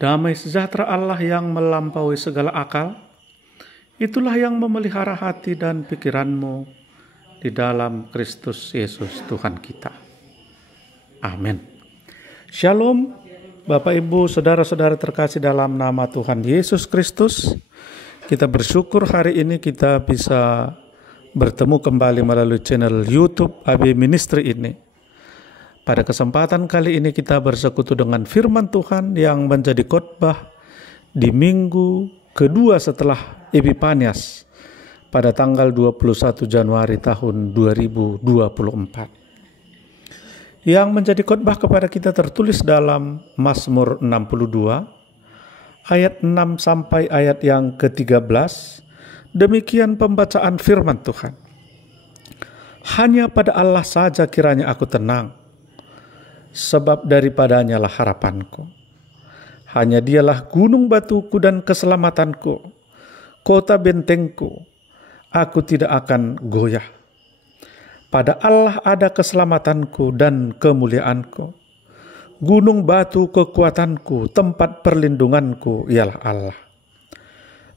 Damai sejahtera Allah yang melampaui segala akal, itulah yang memelihara hati dan pikiranmu di dalam Kristus Yesus Tuhan kita. Amin. Shalom, Bapak Ibu, Saudara-saudara terkasih dalam nama Tuhan Yesus Kristus. Kita bersyukur hari ini kita bisa bertemu kembali melalui channel YouTube AB Ministry ini. Pada kesempatan kali ini kita bersekutu dengan firman Tuhan yang menjadi khotbah di minggu kedua setelah Epifanias pada tanggal 21 Januari tahun 2024. Yang menjadi khotbah kepada kita tertulis dalam Mazmur 62 ayat 6 sampai ayat yang ke-13. Demikian pembacaan firman Tuhan. Hanya pada Allah saja kiranya aku tenang, sebab daripadanya lah harapanku. Hanya dialah gunung batuku dan keselamatanku, kota bentengku, aku tidak akan goyah. Pada Allah ada keselamatanku dan kemuliaanku. Gunung batu kekuatanku, tempat perlindunganku ialah Allah.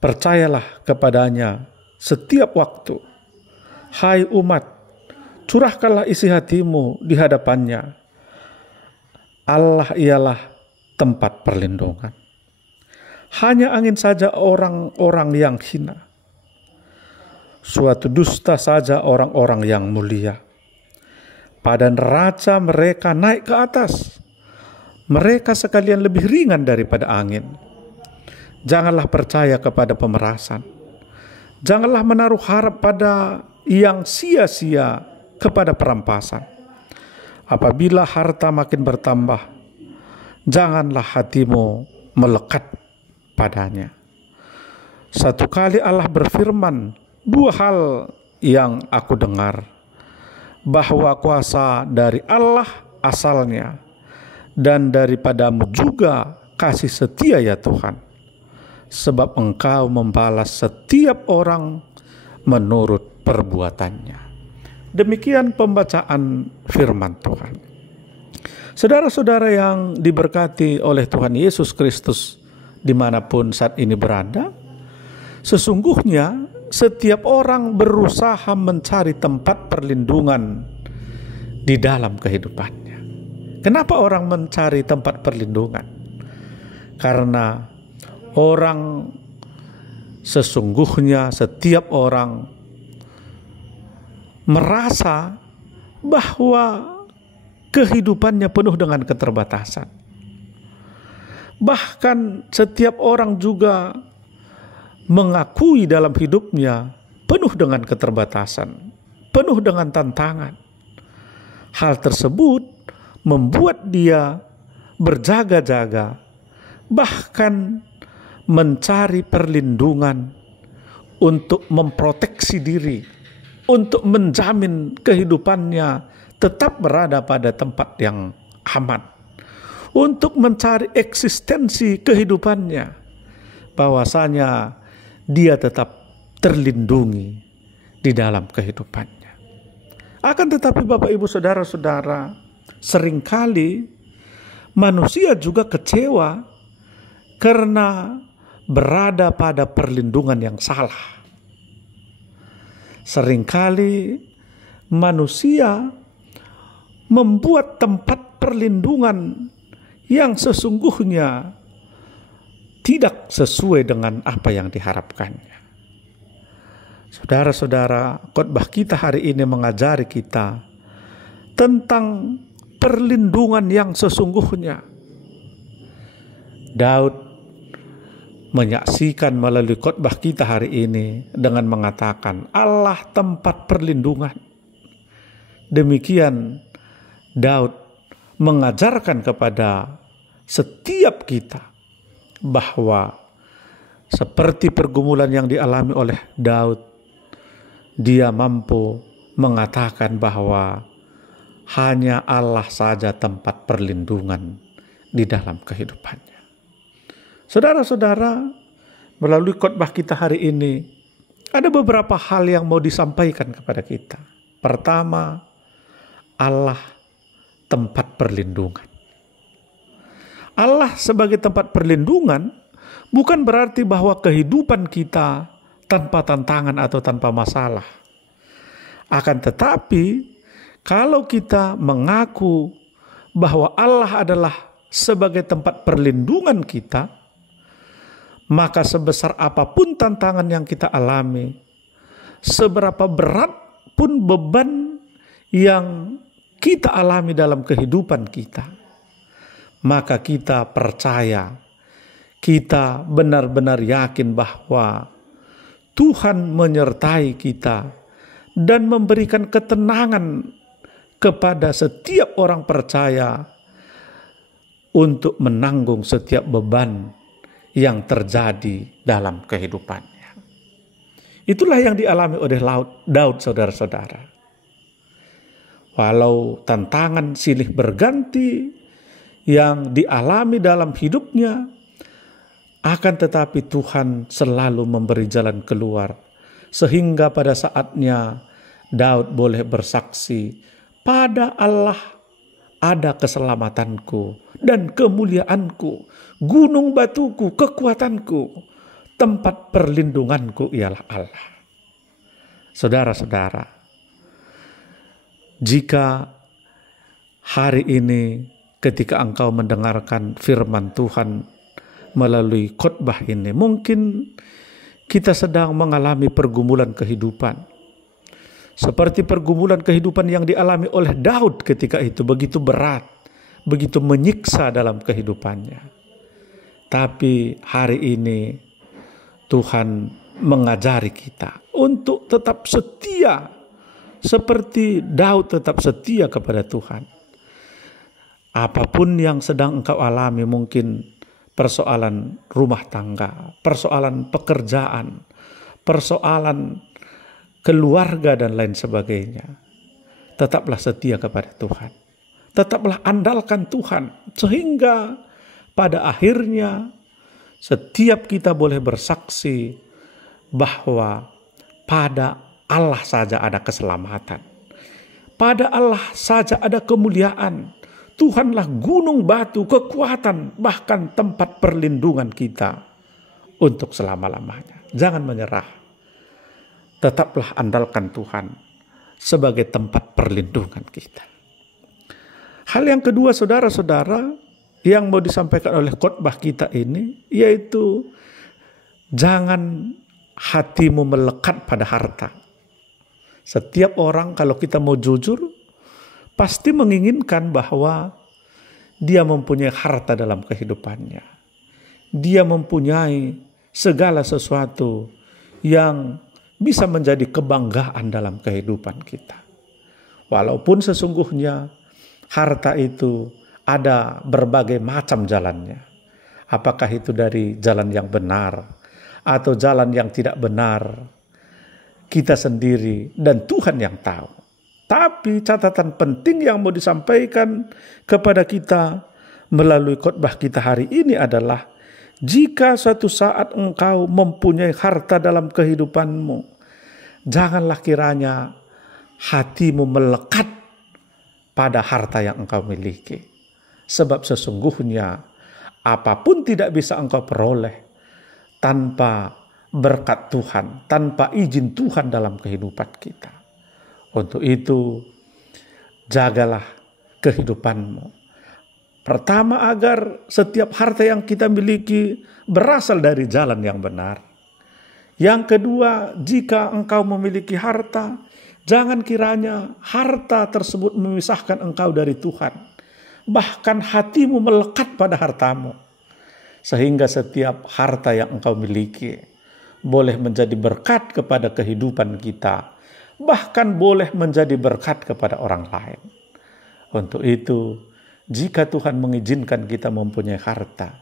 Percayalah kepadanya setiap waktu. Hai umat, curahkanlah isi hatimu di hadapannya. Allah ialah tempat perlindungan. Hanya angin saja orang-orang yang hina. Suatu dusta saja orang-orang yang mulia. Pada neraca mereka naik ke atas. Mereka sekalian lebih ringan daripada angin. Janganlah percaya kepada pemerasan. Janganlah menaruh harap pada yang sia-sia, kepada perampasan. Apabila harta makin bertambah, janganlah hatimu melekat padanya. Satu kali Allah berfirman, dua hal yang aku dengar, bahwa kuasa dari Allah asalnya, dan daripadamu juga kasih setia ya Tuhan, sebab Engkau membalas setiap orang menurut perbuatannya. Demikian pembacaan firman Tuhan. Saudara-saudara yang diberkati oleh Tuhan Yesus Kristus dimanapun saat ini berada, sesungguhnya setiap orang berusaha mencari tempat perlindungan di dalam kehidupannya. Kenapa orang mencari tempat perlindungan? Karena orang sesungguhnya setiap orang merasa bahwa kehidupannya penuh dengan keterbatasan. Bahkan setiap orang juga mengakui dalam hidupnya penuh dengan keterbatasan, penuh dengan tantangan. Hal tersebut membuat dia berjaga-jaga, bahkan mencari perlindungan untuk memproteksi diri, untuk menjamin kehidupannya tetap berada pada tempat yang aman, untuk mencari eksistensi kehidupannya, bahwasanya dia tetap terlindungi di dalam kehidupannya. Akan tetapi Bapak Ibu Saudara-saudara, seringkali manusia juga kecewa karena berada pada perlindungan yang salah. Seringkali manusia membuat tempat perlindungan yang sesungguhnya tidak sesuai dengan apa yang diharapkannya. Saudara-saudara, khotbah kita hari ini mengajari kita tentang perlindungan yang sesungguhnya. Daud menyaksikan melalui khotbah kita hari ini dengan mengatakan Allah tempat perlindungan. Demikian Daud mengajarkan kepada setiap kita bahwa seperti pergumulan yang dialami oleh Daud, dia mampu mengatakan bahwa hanya Allah saja tempat perlindungan di dalam kehidupannya. Saudara-saudara, melalui khotbah kita hari ini, ada beberapa hal yang mau disampaikan kepada kita. Pertama, Allah tempat perlindungan. Allah sebagai tempat perlindungan bukan berarti bahwa kehidupan kita tanpa tantangan atau tanpa masalah. Akan tetapi, kalau kita mengaku bahwa Allah adalah sebagai tempat perlindungan kita, maka sebesar apapun tantangan yang kita alami, seberapa berat pun beban yang kita alami dalam kehidupan kita, maka kita percaya, kita benar-benar yakin bahwa Tuhan menyertai kita dan memberikan ketenangan kepada setiap orang percaya untuk menanggung setiap beban yang terjadi dalam kehidupannya. Itulah yang dialami oleh Daud, saudara-saudara. Walau tantangan silih berganti yang dialami dalam hidupnya, akan tetapi Tuhan selalu memberi jalan keluar, sehingga pada saatnya Daud boleh bersaksi, pada Allah ada keselamatanku dan kemuliaanku, gunung batuku, kekuatanku, tempat perlindunganku ialah Allah. Saudara-saudara, jika hari ini ketika engkau mendengarkan firman Tuhan melalui khotbah ini, mungkin kita sedang mengalami pergumulan kehidupan. Seperti pergumulan kehidupan yang dialami oleh Daud ketika itu, begitu berat, begitu menyiksa dalam kehidupannya. Tapi hari ini Tuhan mengajari kita untuk tetap setia, seperti Daud tetap setia kepada Tuhan. Apapun yang sedang engkau alami, mungkin persoalan rumah tangga, persoalan pekerjaan, persoalan keluarga dan lain sebagainya, tetaplah setia kepada Tuhan. Tetaplah andalkan Tuhan, sehingga pada akhirnya setiap kita boleh bersaksi bahwa pada Allah saja ada keselamatan. Pada Allah saja ada kemuliaan. Tuhanlah gunung batu, kekuatan, bahkan tempat perlindungan kita untuk selama-lamanya. Jangan menyerah. Tetaplah andalkan Tuhan sebagai tempat perlindungan kita. Hal yang kedua, saudara-saudara, yang mau disampaikan oleh khotbah kita ini, yaitu jangan hatimu melekat pada harta. Setiap orang, kalau kita mau jujur, pasti menginginkan bahwa dia mempunyai harta dalam kehidupannya. Dia mempunyai segala sesuatu yang bisa menjadi kebanggaan dalam kehidupan kita. Walaupun sesungguhnya harta itu ada berbagai macam jalannya. Apakah itu dari jalan yang benar atau jalan yang tidak benar, kita sendiri dan Tuhan yang tahu. Tapi catatan penting yang mau disampaikan kepada kita melalui khotbah kita hari ini adalah, jika suatu saat engkau mempunyai harta dalam kehidupanmu, janganlah kiranya hatimu melekat pada harta yang engkau miliki. Sebab sesungguhnya apapun tidak bisa engkau peroleh tanpa berkat Tuhan, tanpa izin Tuhan dalam kehidupan kita. Untuk itu, jagalah kehidupanmu. Pertama, agar setiap harta yang kita miliki berasal dari jalan yang benar. Yang kedua, jika engkau memiliki harta, jangan kiranya harta tersebut memisahkan engkau dari Tuhan. Bahkan hatimu melekat pada hartamu. Sehingga setiap harta yang engkau miliki boleh menjadi berkat kepada kehidupan kita. Bahkan boleh menjadi berkat kepada orang lain. Untuk itu, jika Tuhan mengizinkan kita mempunyai harta,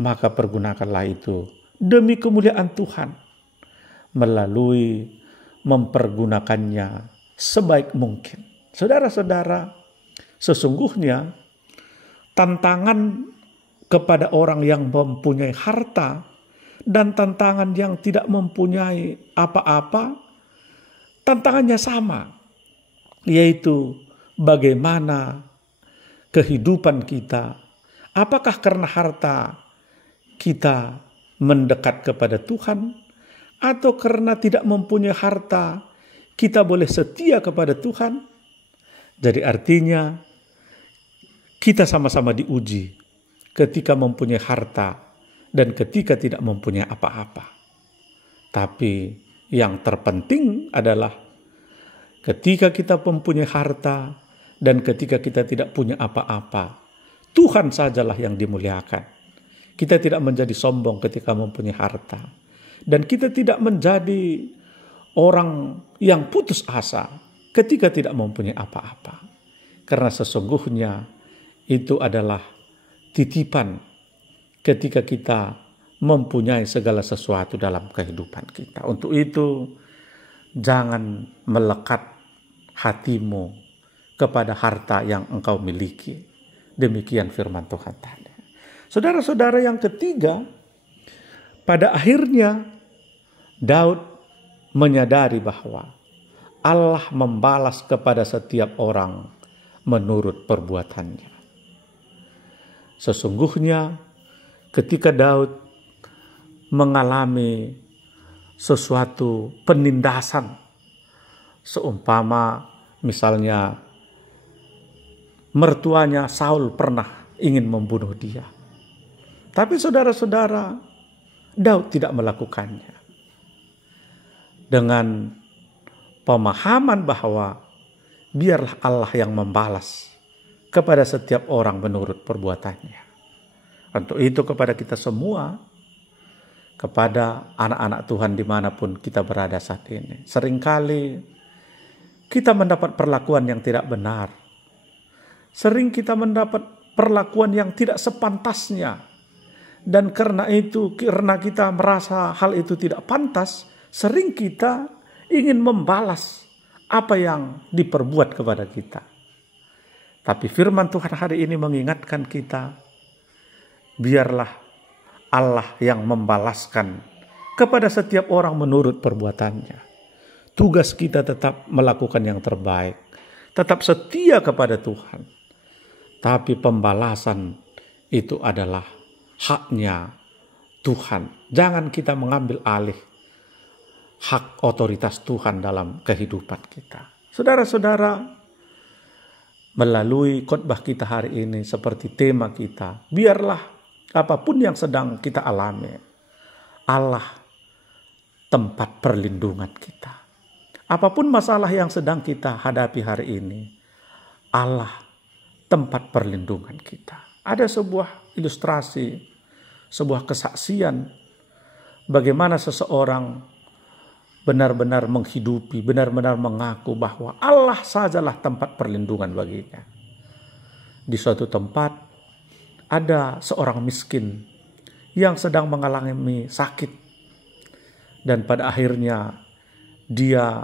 maka pergunakanlah itu demi kemuliaan Tuhan, melalui mempergunakannya sebaik mungkin. Saudara-saudara, sesungguhnya tantangan kepada orang yang mempunyai harta dan tantangan yang tidak mempunyai apa-apa, tantangannya sama, yaitu bagaimana kehidupan kita Apakah karena harta kita mendekat kepada Tuhan, atau karena tidak mempunyai harta kita boleh setia kepada Tuhan? Jadi artinya kita sama-sama diuji ketika mempunyai harta dan ketika tidak mempunyai apa-apa. Tapi yang terpenting adalah ketika kita mempunyai harta dan ketika kita tidak punya apa-apa, Tuhan sajalah yang dimuliakan. Kita tidak menjadi sombong ketika mempunyai harta. Dan kita tidak menjadi orang yang putus asa ketika tidak mempunyai apa-apa. Karena sesungguhnya itu adalah titipan ketika kita mempunyai segala sesuatu dalam kehidupan kita. Untuk itu, jangan melekat hatimu kepada harta yang engkau miliki. Demikian firman Tuhan tadi. Saudara-saudara, yang ketiga, pada akhirnya Daud menyadari bahwa Allah membalas kepada setiap orang menurut perbuatannya. Sesungguhnya ketika Daud mengalami sesuatu penindasan, seumpama misalnya mertuanya Saul pernah ingin membunuh dia. Tapi saudara-saudara, Daud tidak melakukannya. Dengan pemahaman bahwa biarlah Allah yang membalas kepada setiap orang menurut perbuatannya. Untuk itu kepada kita semua, kepada anak-anak Tuhan dimanapun kita berada saat ini, seringkali kita mendapat perlakuan yang tidak benar. Sering kita mendapat perlakuan yang tidak sepantasnya. Dan karena kita merasa hal itu tidak pantas, sering kita ingin membalas apa yang diperbuat kepada kita. Tapi firman Tuhan hari ini mengingatkan kita, biarlah Allah yang membalaskan kepada setiap orang menurut perbuatannya. Tugas kita tetap melakukan yang terbaik, tetap setia kepada Tuhan. Tapi pembalasan itu adalah haknya Tuhan. Jangan kita mengambil alih hak otoritas Tuhan dalam kehidupan kita. Saudara-saudara, melalui khotbah kita hari ini seperti tema kita, biarlah apapun yang sedang kita alami, Allah tempat perlindungan kita. Apapun masalah yang sedang kita hadapi hari ini, Allah tempat perlindungan kita. Ada sebuah ilustrasi, sebuah kesaksian bagaimana seseorang benar-benar menghidupi, benar-benar mengaku bahwa Allah sajalah tempat perlindungan baginya. Di suatu tempat ada seorang miskin yang sedang mengalami sakit, dan pada akhirnya dia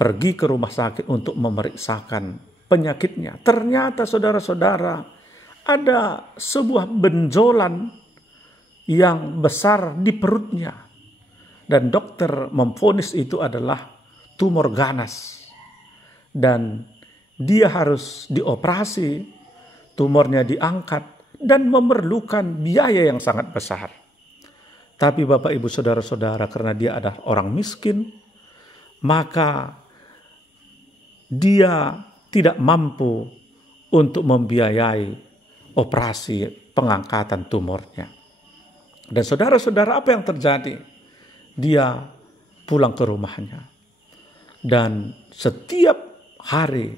pergi ke rumah sakit untuk memeriksakan penyakitnya. Ternyata saudara-saudara, ada sebuah benjolan yang besar di perutnya. Dan dokter memvonis itu adalah tumor ganas. Dan dia harus dioperasi, tumornya diangkat, dan memerlukan biaya yang sangat besar. Tapi Bapak Ibu Saudara-saudara, karena dia adalah orang miskin, maka dia tidak mampu untuk membiayai operasi pengangkatan tumornya. Dan saudara-saudara, apa yang terjadi? Dia pulang ke rumahnya. Dan setiap hari,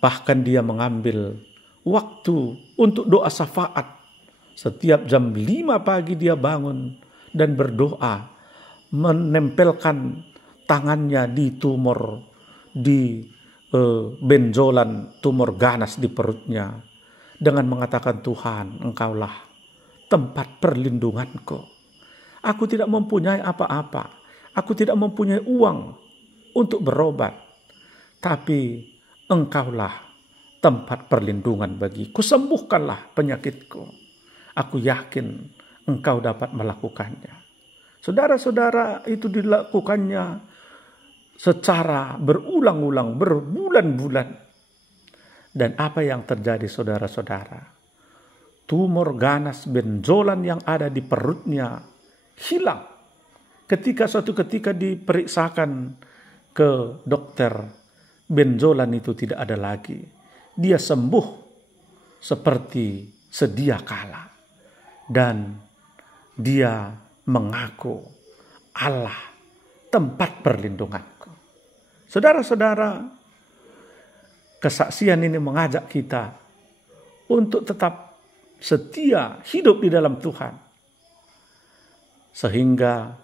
bahkan dia mengambil waktu untuk doa syafaat. Setiap jam 5 pagi dia bangun dan berdoa, menempelkan tangannya di tumor, di benjolan tumor ganas di perutnya, dengan mengatakan, Tuhan, Engkaulah tempat perlindunganku. Aku tidak mempunyai apa-apa, aku tidak mempunyai uang untuk berobat, tapi Engkaulah tempat perlindungan bagiku. Sembuhkanlah penyakitku. Aku yakin Engkau dapat melakukannya. Saudara-saudara, itu dilakukannya secara berulang-ulang, berbulan-bulan. Dan apa yang terjadi saudara-saudara? tumor ganas benjolan yang ada di perutnya hilang. Ketika suatu ketika diperiksakan ke dokter, benjolan itu tidak ada lagi. Dia sembuh seperti sedia kala. Dan dia mengaku, Allah tempat perlindunganku. Saudara-saudara, kesaksian ini mengajak kita untuk tetap setia hidup di dalam Tuhan. Sehingga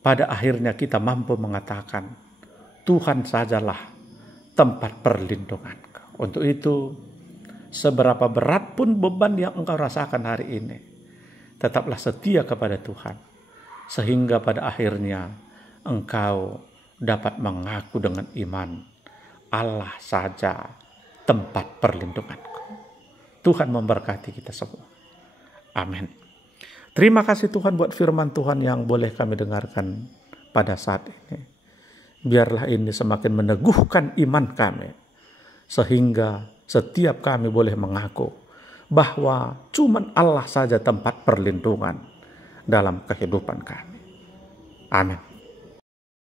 pada akhirnya kita mampu mengatakan, Tuhan sajalah tempat perlindunganku. Untuk itu, seberapa berat pun beban yang engkau rasakan hari ini, tetaplah setia kepada Tuhan. Sehingga pada akhirnya engkau dapat mengaku dengan iman, Allah saja tempat perlindunganku. Tuhan memberkati kita semua. Amin. Terima kasih Tuhan buat firman Tuhan yang boleh kami dengarkan pada saat ini. Biarlah ini semakin meneguhkan iman kami, sehingga setiap kami boleh mengaku bahwa cuman Allah saja tempat perlindungan dalam kehidupan kami. Amin.